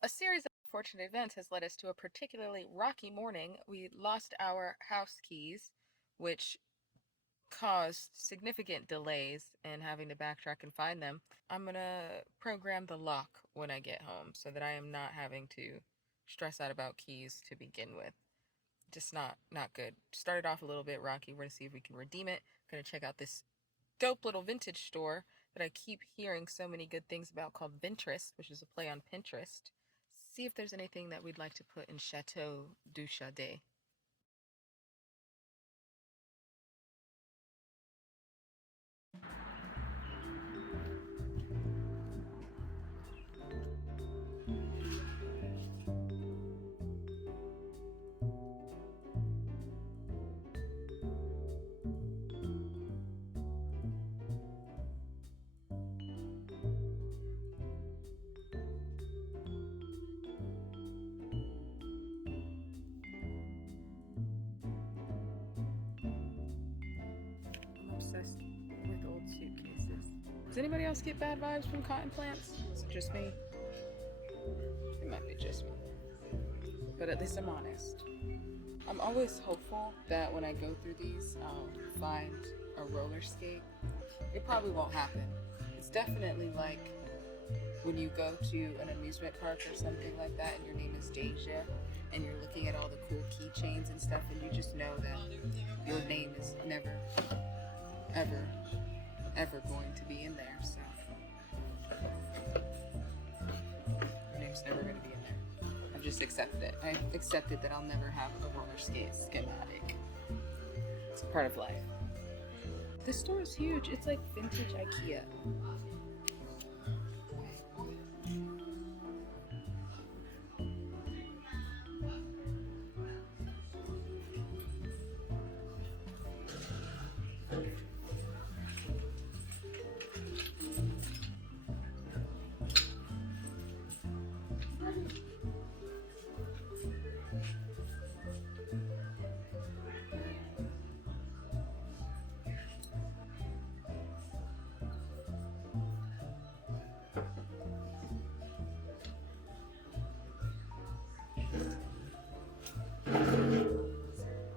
A series of unfortunate events has led us to a particularly rocky morning. We lost our house keys, which caused significant delays in having to backtrack and find them. I'm gonna program the lock when I get home so that I am not having to stress out about keys to begin with. Just not good. Started off a little bit rocky. We're gonna see if we can redeem it. Gonna check out this dope little vintage store that I keep hearing so many good things about called Vintress, which is a play on Pinterest. See if there's anything that we'd like to put in Chateau du Sade. I'm obsessed with old suitcases. Does anybody else get bad vibes from cotton plants? Is it just me? It might be just me. But at least I'm honest. I'm always hopeful that when I go through these, I'll find a roller skate. It probably won't happen. It's definitely like when you go to an amusement park or something like that and your name is Dasia and you're looking at all the cool keychains and stuff and you just know that your name is never, ever, ever going to be in there. So your name's never going to be in there. I've just accepted it. I've accepted that I'll never have a roller skate schematic. It's a part of life. This store is huge. It's like vintage IKEA.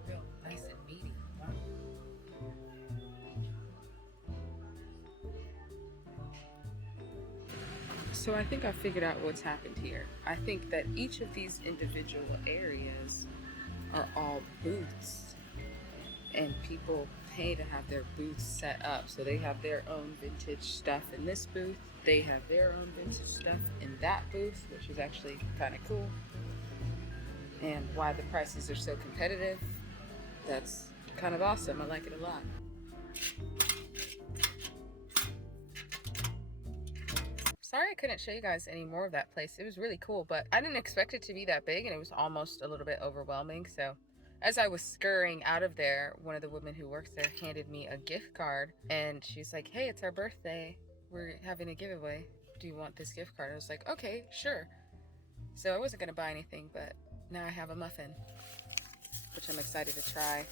Real nice and meaty. So I think I figured out what's happened here. I think that each of these individual areas are all booths, and people pay to have their booths set up. So they have their own vintage stuff in this booth, they have their own vintage stuff in that booth, which is actually kind of cool. And why the prices are so competitive, that's kind of awesome. I like it a lot. Sorry I couldn't show you guys any more of that place. It was really cool, but I didn't expect it to be that big and it was almost a little bit overwhelming. So as I was scurrying out of there, one of the women who works there handed me a gift card and she's like, "Hey, it's our birthday. We're having a giveaway. Do you want this gift card?" I was like, "Okay, sure." So I wasn't going to buy anything, but now I have a muffin, which I'm excited to try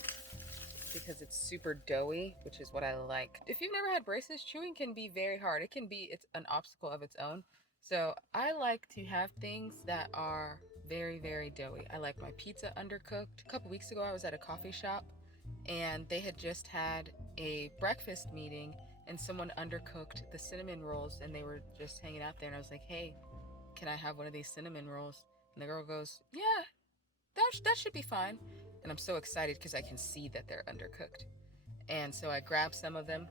because it's super doughy, which is what I like. If you've never had braces, chewing can be very hard. It's an obstacle of its own. So I like to have things that are very, very doughy. I like my pizza undercooked. A couple weeks ago, I was at a coffee shop and they had just had a breakfast meeting and someone undercooked the cinnamon rolls and they were just hanging out there. And I was like, "Hey, can I have one of these cinnamon rolls?" And the girl goes, "Yeah, that should be fine." And I'm so excited because I can see that they're undercooked. And so I grab some of them,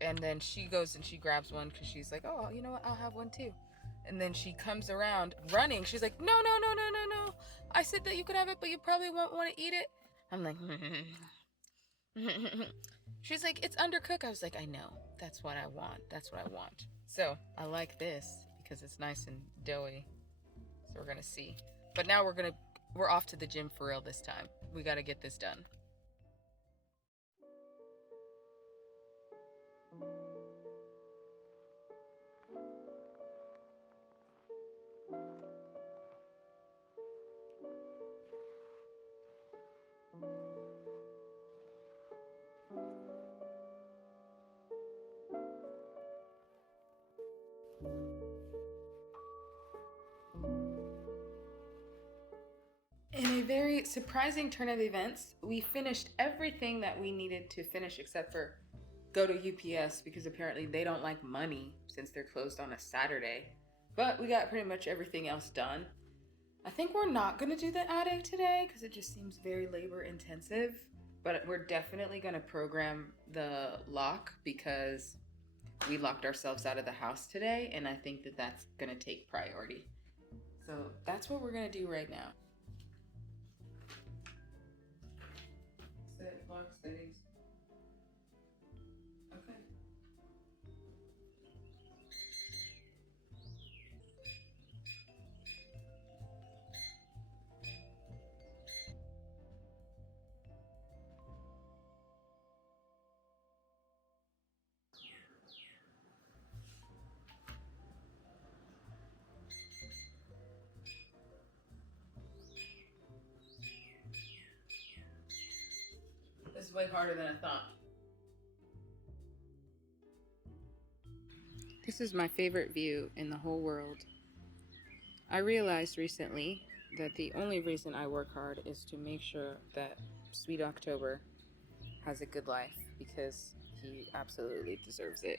and then she goes and she grabs one because she's like, "Oh, you know what? I'll have one too." And then she comes around running. She's like, "No, no, no, no, no, no. I said that you could have it, but you probably won't want to eat it." I'm like, she's like, "It's undercooked." I was like, "I know. That's what I want. That's what I want." So I like this because it's nice and doughy. So we're gonna see. But now we're off to the gym for real this time. We gotta get this done. very surprising turn of events, we finished everything that we needed to finish except for go to UPS because apparently they don't like money since they're closed on a Saturday. But we got pretty much everything else done. I think we're not going to do the attic today because it just seems very labor intensive. But we're definitely going to program the lock because we locked ourselves out of the house today, and I think that that's going to take priority. So that's what we're going to do right now. Set lock settings. Okay. This is way harder than I thought. This is my favorite view in the whole world. I realized recently that the only reason I work hard is to make sure that Sweet October has a good life because he absolutely deserves it.